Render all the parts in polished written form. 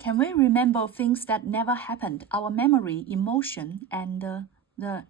Can we remember things that never happened? Our memory, emotion, and the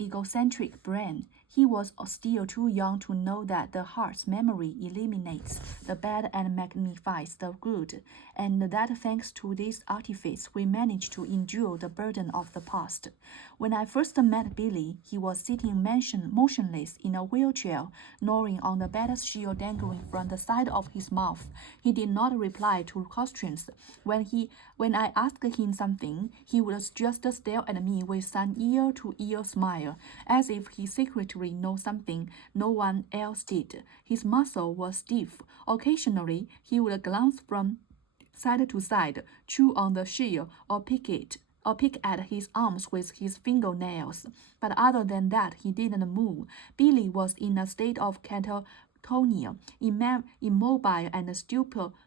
egocentric brain. He was still too young to know that the heart's memory eliminates the bad and magnifies the good, and that thanks to this artifice, we managed to endure the burden of the past. When I first met Billy, he was sitting motionless in a wheelchair, gnawing on the bed shield dangling from the side of his mouth. He did not reply to questions. When I asked him something, he would just stare at me with an ear-to-ear smile, as if he secretly knew something no one else did. His muscle was stiff. Occasionally, he would glance from side to side, chew on the shield, or pick at his arms with his fingernails. But other than that, he didn't move. Billy was in a state of catatonia, immobile and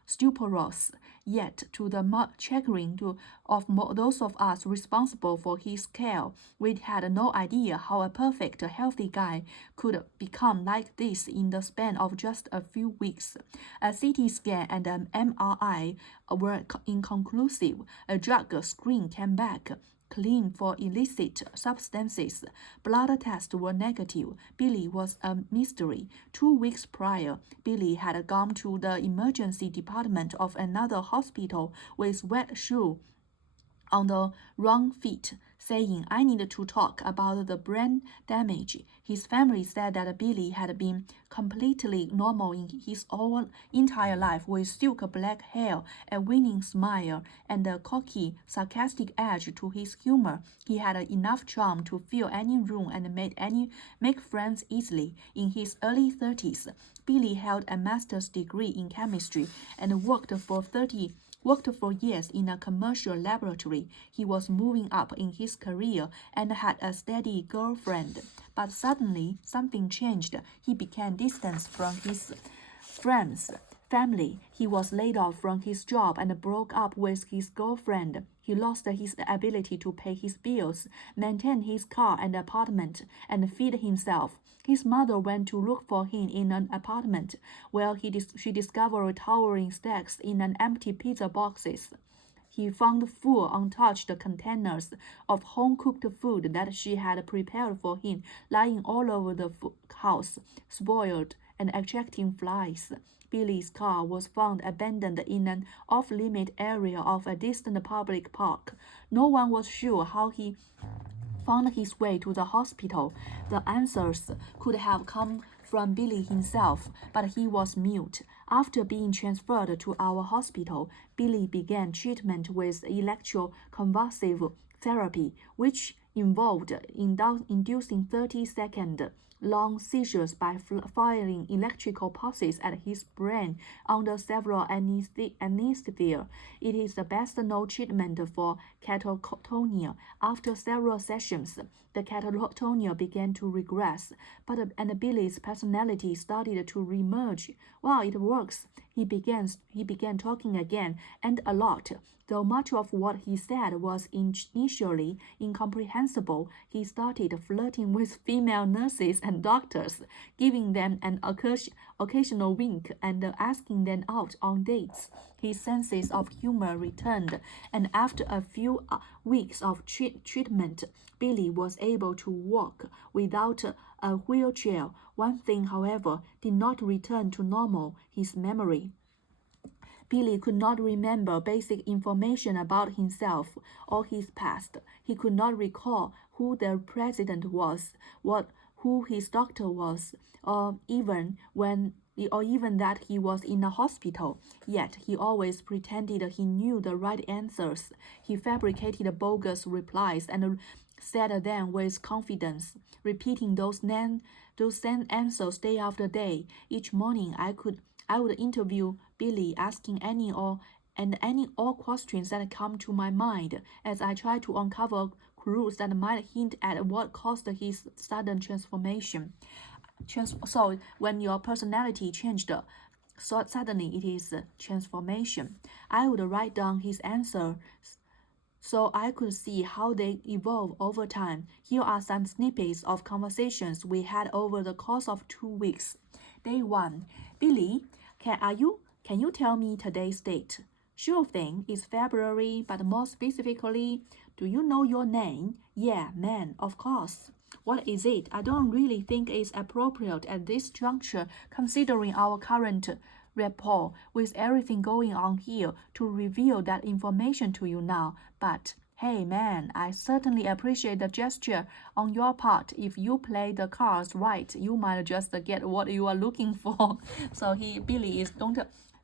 stuporous, yet to the chagrin of those of us responsible for his care, we had no idea how a perfect, healthy guy could become like this in the span of just a few weeks. A CT scan and an MRI were inconclusive. A drug screen came back clean for illicit substances. Blood tests were negative. Billy was a mystery. 2 weeks prior, Billy had gone to the emergency department of another hospital with wet shoes on the wrong feet, saying, "I need to talk about the brain damage." His family said that Billy had been completely normal in his whole entire life, with silk black hair, a winning smile, and a cocky, sarcastic edge to his humor. He had enough charm to fill any room and make friends easily. In his early 30s, Billy held a master's degree in chemistry and worked for years in a commercial laboratory. He was moving up in his career and had a steady girlfriend. But suddenly, something changed. He became distant from his friends, family. He was laid off from his job and broke up with his girlfriend. He lost his ability to pay his bills, maintain his car and apartment, and feed himself. His mother went to look for him in an apartment, where she discovered towering stacks in an empty pizza boxes. He found full, untouched containers of home-cooked food that she had prepared for him lying all over the house, spoiled and attracting flies. Billy's car was found abandoned in an off-limit area of a distant public park. No one was sure how he found his way to the hospital. The answers could have come from Billy himself, but he was mute. After being transferred to our hospital, Billy began treatment with electroconvulsive therapy, which involved inducing 30-second long seizures by firing electrical pulses at his brain under several anesthesia. It is the best known treatment for catatonia. After several sessions, the catatonia began to regress, and Billy's personality started to reemerge. "Wow, it works." He began talking again, and a lot. Though much of what he said was initially incomprehensible, he started flirting with female nurses and doctors, giving them an occasional wink and asking them out on dates. His senses of humor returned, and after a few weeks of treatment, Billy was able to walk without a wheelchair. One thing, however, did not return to normal: his memory. Billy could not remember basic information about himself or his past. He could not recall who the president was, who his doctor was, or even that he was in a hospital. Yet he always pretended he knew the right answers. He fabricated bogus replies and said them with confidence, repeating those same answers day after day. Each morning I would interview Billy, asking any all questions that come to my mind, as I tried to uncover clues that might hint at what caused his sudden transformation. So when your personality changed, so suddenly it is transformation. I would write down his answers so I could see how they evolve over time. Here are some snippets of conversations we had over the course of 2 weeks. Day 1. "Billy, can you tell me today's date?" Sure thing, it's February, but more specifically, do you know your name? Yeah, man, of course. What is it? I don't really think it's appropriate at this juncture, considering our current rapport with everything going on here, to reveal that information to you now, but hey man, I certainly appreciate the gesture on your part. If you play the cards right, you might just get what you are looking for. So Billy is don't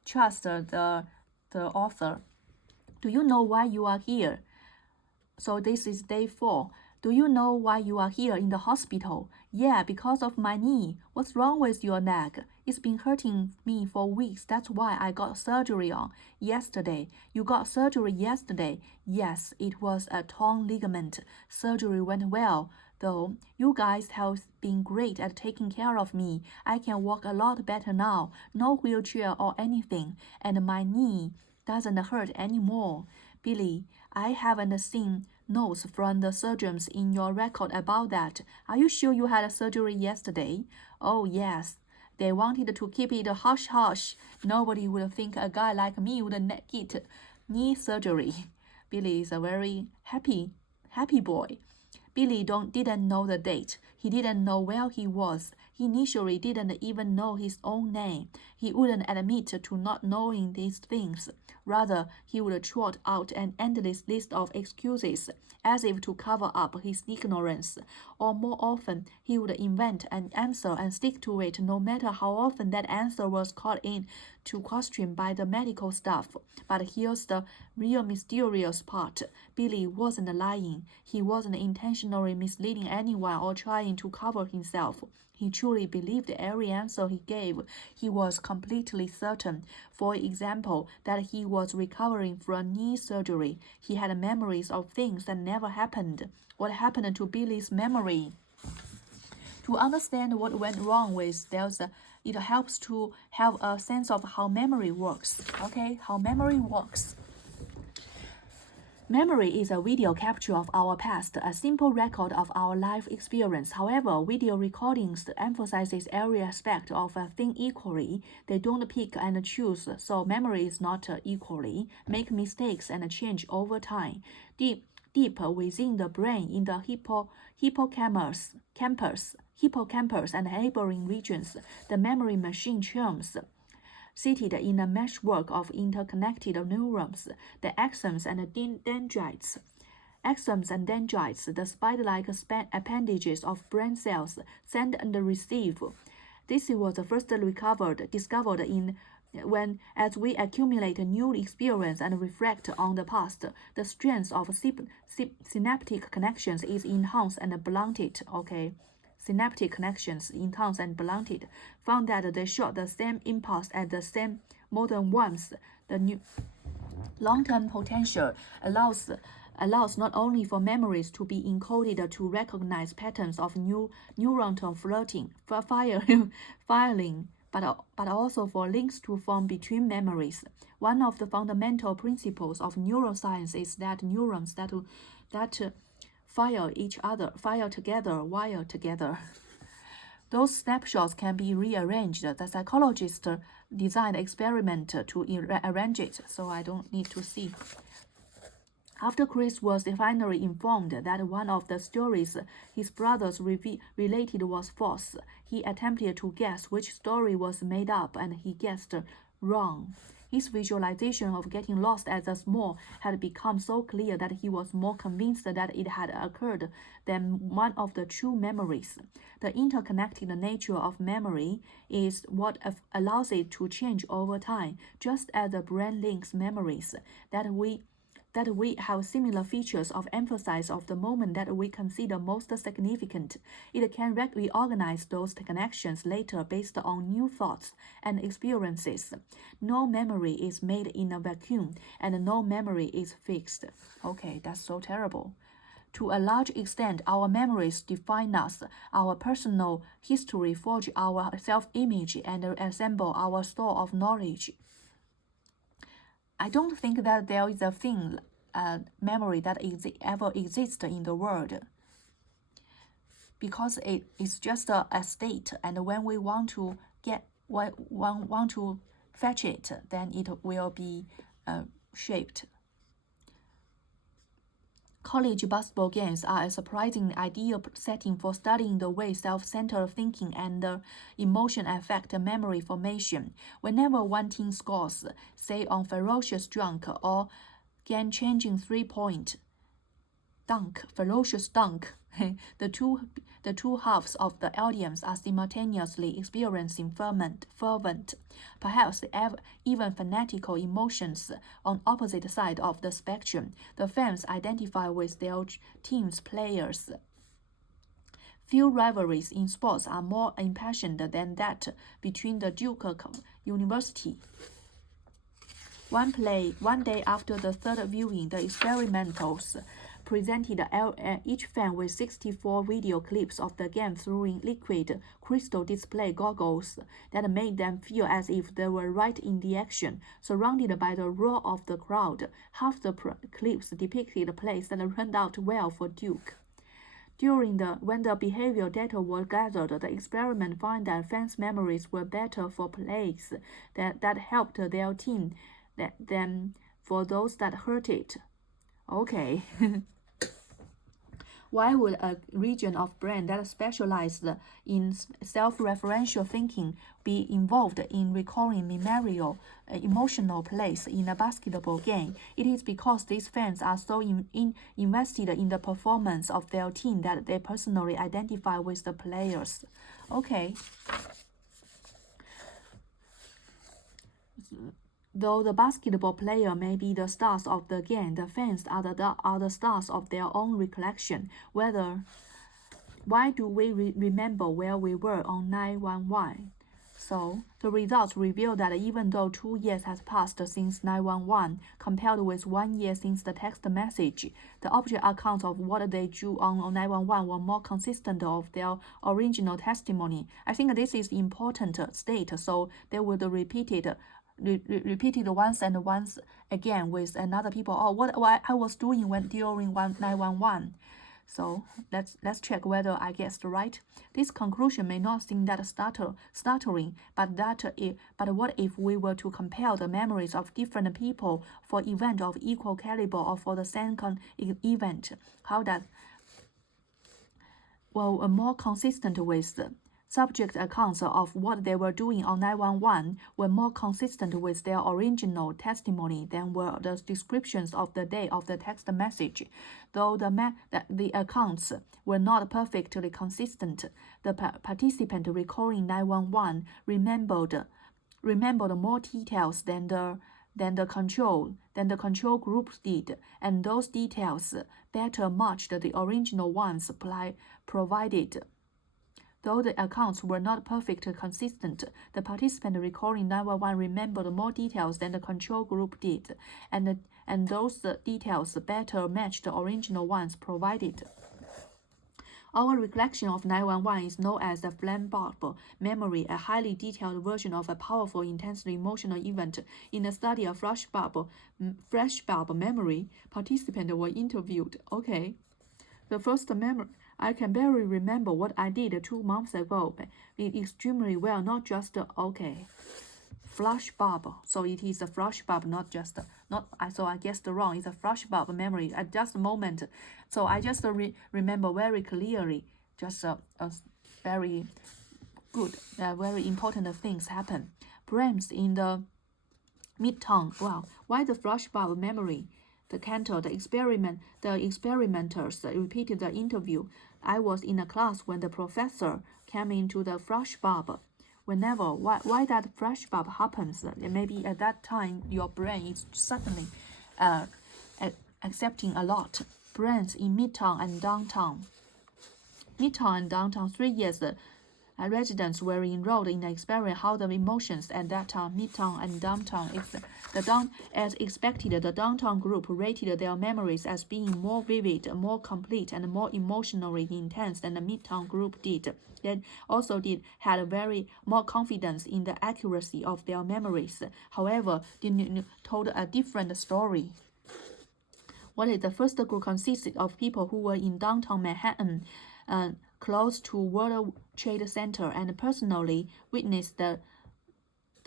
trust the author. Do you know why you are here? So this is day 4. Do you know why you are here in the hospital? Yeah, because of my knee. What's wrong with your leg? It's been hurting me for weeks. That's why I got surgery on yesterday. You got surgery yesterday? Yes, it was a torn ligament. Surgery went well, though. You guys have been great at taking care of me. I can walk a lot better now. No wheelchair or anything. And my knee doesn't hurt anymore. Billy, I haven't seen notes from the surgeons in your record about that. Are you sure you had a surgery yesterday? Oh, yes. They wanted to keep it hush-hush. Nobody would think a guy like me would get knee surgery. Billy is a very happy boy. Billy didn't know the date. He didn't know where he was. He initially didn't even know his own name. He wouldn't admit to not knowing these things. Rather, he would trot out an endless list of excuses, as if to cover up his ignorance. Or more often, he would invent an answer and stick to it, no matter how often that answer was called in to question by the medical staff. But here's the real mysterious part. Billy wasn't lying. He wasn't intentionally misleading anyone or trying to cover himself. He truly believed every answer he gave. He was completely certain, for example, that he was recovering from knee surgery. He had memories of things that never happened. What happened to Billy's memory? To understand what went wrong with it helps to have a sense of how memory works. Okay, how memory works. Memory is a video capture of our past, a simple record of our life experience. However, video recordings emphasizes every aspect of a thing equally. They don't pick and choose, so memory is not equally. Make mistakes and change over time. Deep within the brain, in the hippocampus and neighboring regions, the memory machine churns. Seated in a meshwork of interconnected neurons, the axons and dendrites. Axons and dendrites, the spider-like appendages of brain cells, send and receive. This was first discovered as we accumulate new experience and reflect on the past, the strength of synaptic connections is enhanced and blunted. Okay. Synaptic connections enhanced and blunted, found that they share the same impulse at the same modern ones. The new long-term potential allows not only for memories to be encoded to recognize patterns of neuronal firing, but also for links to form between memories. One of the fundamental principles of neuroscience is that neurons that fire together, wire together. Those snapshots can be rearranged. The psychologist designed an experiment to arrange it, so I don't need to see. After Chris was finally informed that one of the stories his brothers related was false, he attempted to guess which story was made up, and he guessed wrong. His visualization of getting lost at the mall had become so clear that he was more convinced that it had occurred than one of the true memories. The interconnected nature of memory is what allows it to change over time, just as the brain links memories that we have similar features of emphasis of the moment that we consider most significant. It can reorganize those connections later based on new thoughts and experiences. No memory is made in a vacuum, and no memory is fixed. Okay, that's so terrible. To a large extent, our memories define us. Our personal history forge our self-image and assemble our store of knowledge. I don't think that there is a thing, memory that ever exists in the world, because it is just a state, and when we want to fetch it, then it will be shaped. College basketball games are a surprisingly ideal setting for studying the way self-centered thinking and emotion affect memory formation. Whenever one team scores, say on ferocious dunk or game-changing three-point ferocious dunk, the two halves of the audience are simultaneously experiencing fervent, perhaps even fanatical emotions on opposite side of the spectrum. The fans identify with their team's players. Few rivalries in sports are more impassioned than that between the Duke University. One day after the third viewing, the experimentals presented each fan with 64 video clips of the game through liquid crystal display goggles that made them feel as if they were right in the action, surrounded by the roar of the crowd. Half the clips depicted plays that turned out well for Duke. When the behavioral data were gathered, the experiment found that fans' memories were better for plays that helped their team than for those that hurt it. Okay. Why would a region of brain that specialized in self-referential thinking be involved in recalling memorial, emotional plays in a basketball game? It is because these fans are so invested in the performance of their team that they personally identify with the players. Okay. Though the basketball player may be the stars of the game, the fans are the stars of their own recollection. Why do we remember where we were on 9/11? So, the results reveal that even though 2 years has passed since 9/11, compared with 1 year since the text message, the object accounts of what they drew on 9/11 were more consistent of their original testimony. I think this is important state, so they would repeat it once and once again with another people. Oh, what I was doing during 9/11. So let's check whether I guessed right. This conclusion may not seem that stuttering, but what if we were to compare the memories of different people for event of equal caliber or for the same event? How that? Well, more consistent with subject accounts of what they were doing on 9/11 were more consistent with their original testimony than were the descriptions of the day of the text message. Though the accounts were not perfectly consistent, the participant recalling 9/11 remembered more details than the control group did, and those details better matched the original ones provided. Though the accounts were not perfectly consistent, the participant recalling 9/11 remembered more details than the control group did, and those details better matched the original ones provided. Our recollection of 9/11 is known as the flashbulb memory, a highly detailed version of a powerful, intensely emotional event. In the study of flashbulb memory, participants were interviewed. Okay, the first memory. I can barely remember what I did 2 months ago. Extremely well, not just flashbulb. So it is a flashbulb, not just So I guessed wrong. It's a flashbulb memory at just a moment. So I just remember very clearly. Just a very good, very important things happen. Brains in the midterm. Wow, why the flashbulb memory? The experimenters repeated the interview. I was in a class when the professor came into the flashbulb. Why that flashbulb happens? Maybe at that time your brain is suddenly accepting a lot. Brains in midtown and downtown. Midtown and downtown 3 years. Residents were enrolled in the experiment how the emotions at that time, midtown and downtown. As expected, the downtown group rated their memories as being more vivid, more complete, and more emotionally intense than the midtown group did. They also had very more confidence in the accuracy of their memories. However, they told a different story. What is the first group consisted of people who were in downtown Manhattan, close to World Trade Center, and personally witnessed the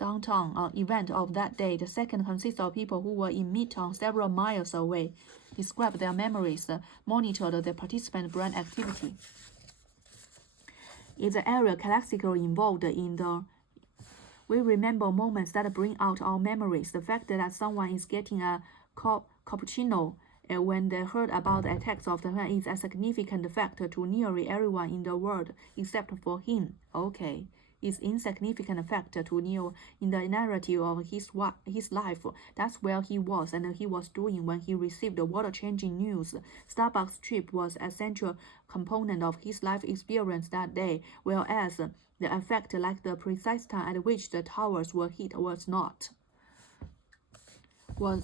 downtown event of that day. The second consists of people who were in Midtown several miles away, described their memories, monitored the participant brain activity. Is the area classically involved in the we remember moments that bring out our memories. The fact that someone is getting a cappuccino when they heard about the attacks of the is a significant factor to nearly everyone in the world except for him. Okay. Is insignificant factor to Neil in the narrative of his life. That's where he was and he was doing when he received the world-changing news. Starbucks trip was a central component of his life experience that day, whereas the effect, like the precise time at which the towers were hit, was not.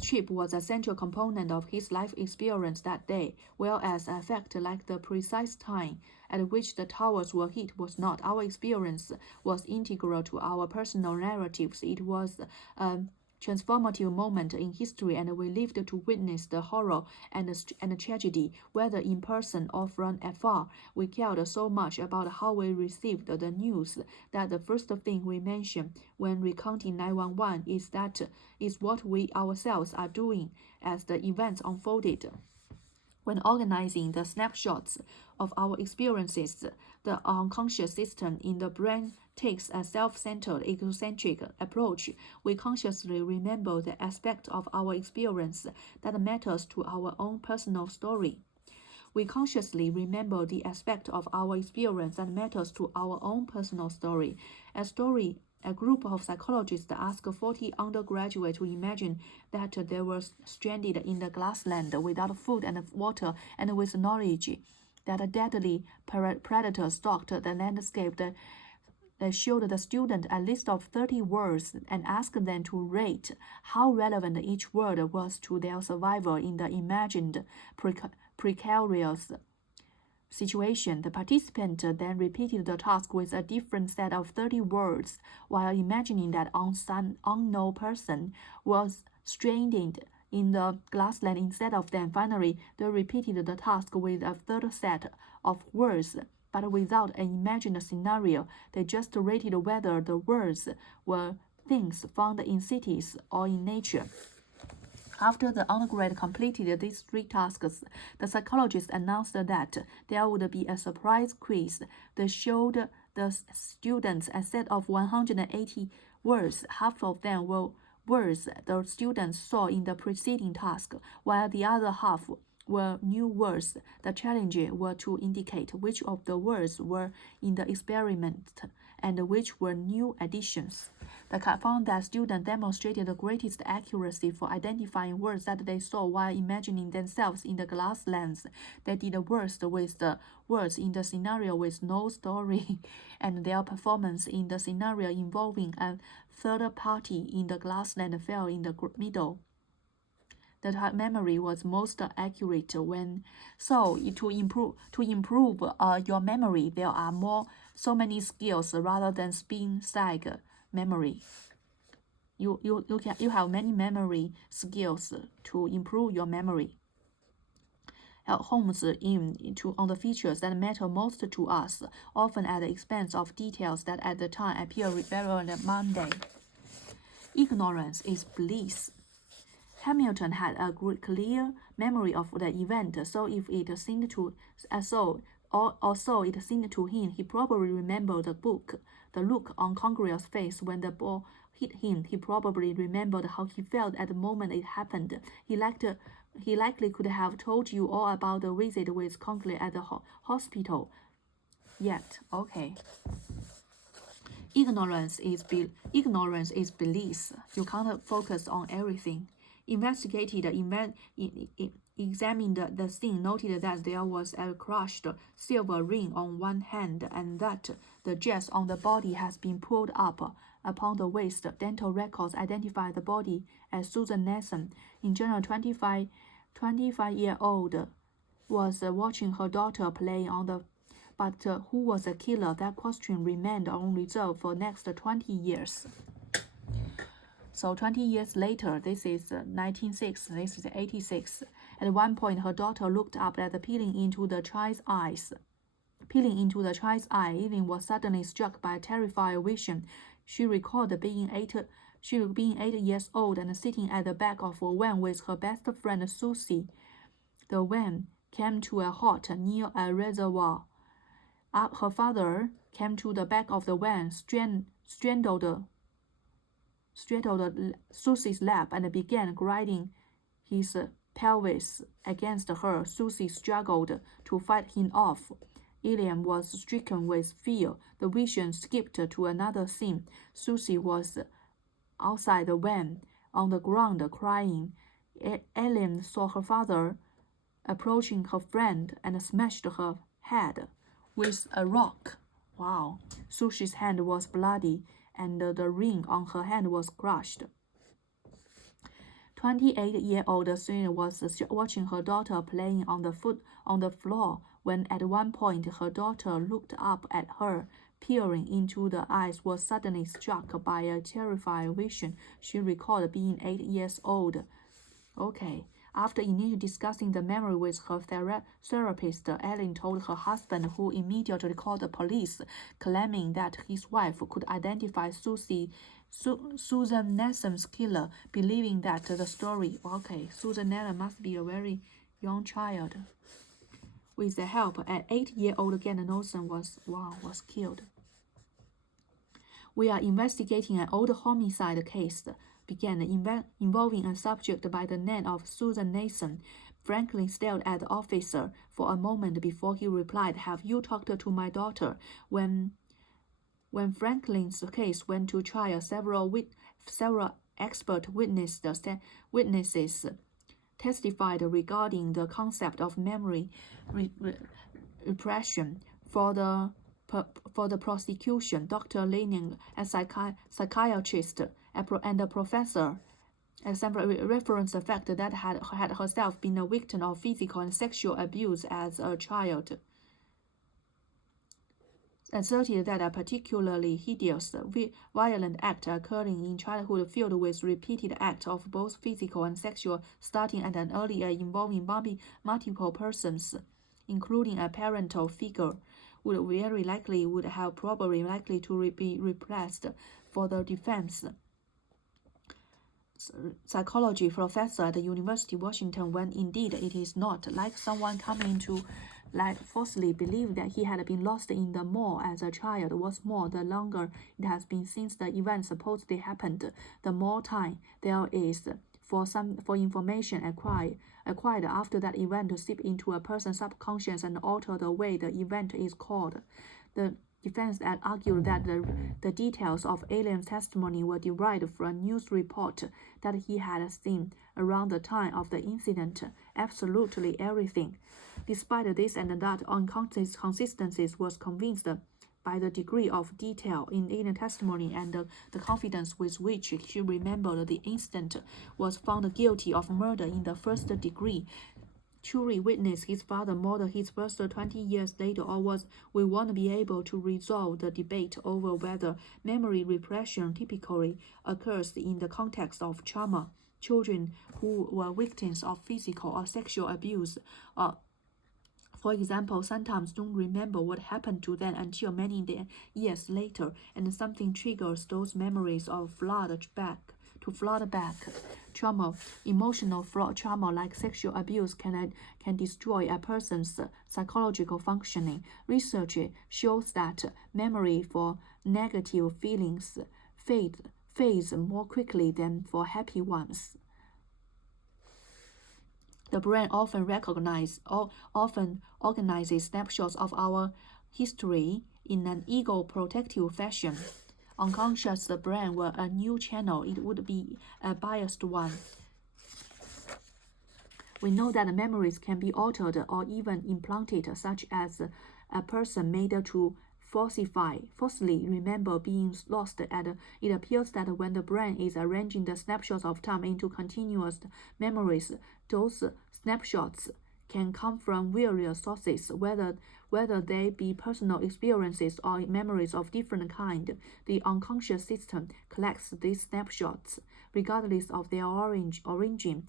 Trip was a central component of his life experience that day, whereas a fact like the precise time at which the towers were hit was not. Our experience was integral to our personal narratives. It was a transformative moment in history, and we lived to witness the horror and the tragedy, whether in person or from afar. We cared so much about how we received the news that the first thing we mention when recounting 911 is what we ourselves are doing as the events unfolded. When organizing the snapshots of our experiences, the unconscious system in the brain takes a self-centered, egocentric approach. We consciously remember the aspect of our experience that matters to our own personal story. We consciously remember the aspect of our experience that matters to our own personal story. A group of psychologists asked 40 undergraduates to imagine that they were stranded in the glassland without food and water and with knowledge that a deadly predator stalked the landscape. They showed the student a list of 30 words and asked them to rate how relevant each word was to their survival in the imagined precarious situation. The participant then repeated the task with a different set of 30 words while imagining that some unknown person was stranded in the glassland instead of them. Finally, they repeated the task with a third set of words, but without an imagined scenario. They just rated whether the words were things found in cities or in nature. After the undergrad completed these 3 tasks, the psychologist announced that there would be a surprise quiz. They showed the students a set of 180 words. Half of them were words the students saw in the preceding task, while the other half were new words. The challenge was to indicate which of the words were in the experiment and which were new additions. The found that students demonstrated the greatest accuracy for identifying words that they saw while imagining themselves in the glasslands. They did worst with the words in the scenario with no story, and their performance in the scenario involving a third party in the glassland fell in the middle. The memory was most accurate when. So to improve your memory, there are so many skills rather than spin cycle memory. You have many memory skills to improve your memory. Homes on the features that matter most to us, often at the expense of details that at the time appear very mundane. Ignorance is bliss. Hamilton had a clear memory of the event, so if it seemed to it seemed to him, he probably remembered the look on Congress's face when the ball hit him. He probably remembered how he felt at the moment it happened. He likely could have told you all about the visit with Congress at the hospital. Yet, okay. Ignorance is bliss. You can't focus on everything. Examined the scene, noted that there was a crushed silver ring on one hand and that the dress on the body has been pulled up upon the waist. Dental records identified the body as Susan Nelson. In general, 25-year-old was watching her daughter play on the but who was the killer? That question remained on reserve for next 20 years. So 20 years later, this is 1906, this is 86. At one point, her daughter looked up at the peering into the child's eye. Eileen was suddenly struck by a terrifying vision. She recalled being 8 years old and sitting at the back of a van with her best friend Susie. The van came to a halt near a reservoir. Her father came to the back of the van, straddled Susie's lap, and began grinding his pelvis against her. Susie struggled to fight him off. Iliam was stricken with fear. The vision skipped to another scene. Susie was outside the van, on the ground, crying. Iliam saw her father approaching her friend and smashed her head with a rock. Wow. Susie's hand was bloody, and the ring on her hand was crushed. 28-year-old Serena was watching her daughter playing on the floor when at one point her daughter looked up at her. Peering into the eyes, was suddenly struck by a terrifying vision. She recalled being 8 years old. Okay. After initially discussing the memory with her therapist, Ellen told her husband, who immediately called the police, claiming that his wife could identify Susan Nelson's killer, believing that the story, okay, Susan Nelson must be a very young child. With the help, an 8-year-old Glenn Nelson was killed. We are investigating an old homicide case, began involving a subject by the name of Susan Nelson. Franklin stared at the officer for a moment before he replied, "Have you talked to my daughter?" When Franklin's case went to trial, several expert witnesses testified regarding the concept of memory repression. For the prosecution, Dr. Lanning, a psychiatrist and a professor, referenced the fact that had herself been a victim of physical and sexual abuse as a child, asserted that a particularly hideous, violent act occurring in childhood filled with repeated acts of both physical and sexual, starting at an early age, involving multiple persons, including a parental figure, would have probably likely to be repressed. For the defense, psychology professor at the University of Washington, when indeed it is not like someone coming to falsely believe that he had been lost in the mall as a child. What's more, the longer it has been since the event supposedly happened, the more time there is for information acquired after that event to seep into a person's subconscious and alter the way the event is called. The defense argued that the details of Iliam's testimony were derived from a news report that he had seen around the time of the incident. Absolutely everything. Despite this and that inconsistencies, was convinced by the degree of detail in Iliam's testimony and the confidence with which he remembered the incident, was found guilty of murder in the first degree. Jury witnessed his father murder his first 20 years later, or we won't be able to resolve the debate over whether memory repression typically occurs in the context of trauma. Children who were victims of physical or sexual abuse, for example, sometimes don't remember what happened to them until many years later, and something triggers those memories of flood back. Trauma, emotional trauma like sexual abuse can destroy a person's psychological functioning. Research shows that memory for negative feelings fades more quickly than for happy ones. The brain often organizes snapshots of our history in an ego-protective fashion. Unconscious the brain were a new channel, it would be a biased one. We know that memories can be altered or even implanted, such as a person made to falsely remember being lost. It appears that when the brain is arranging the snapshots of time into continuous memories, those snapshots can come from various sources, whether they be personal experiences or memories of different kind. The unconscious system collects these snapshots, regardless of their origin,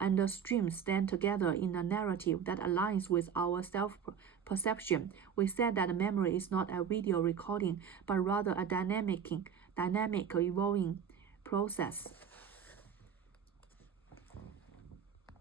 and the streams stand together in a narrative that aligns with our self-perception. We said that memory is not a video recording, but rather a dynamic dynamic evolving process.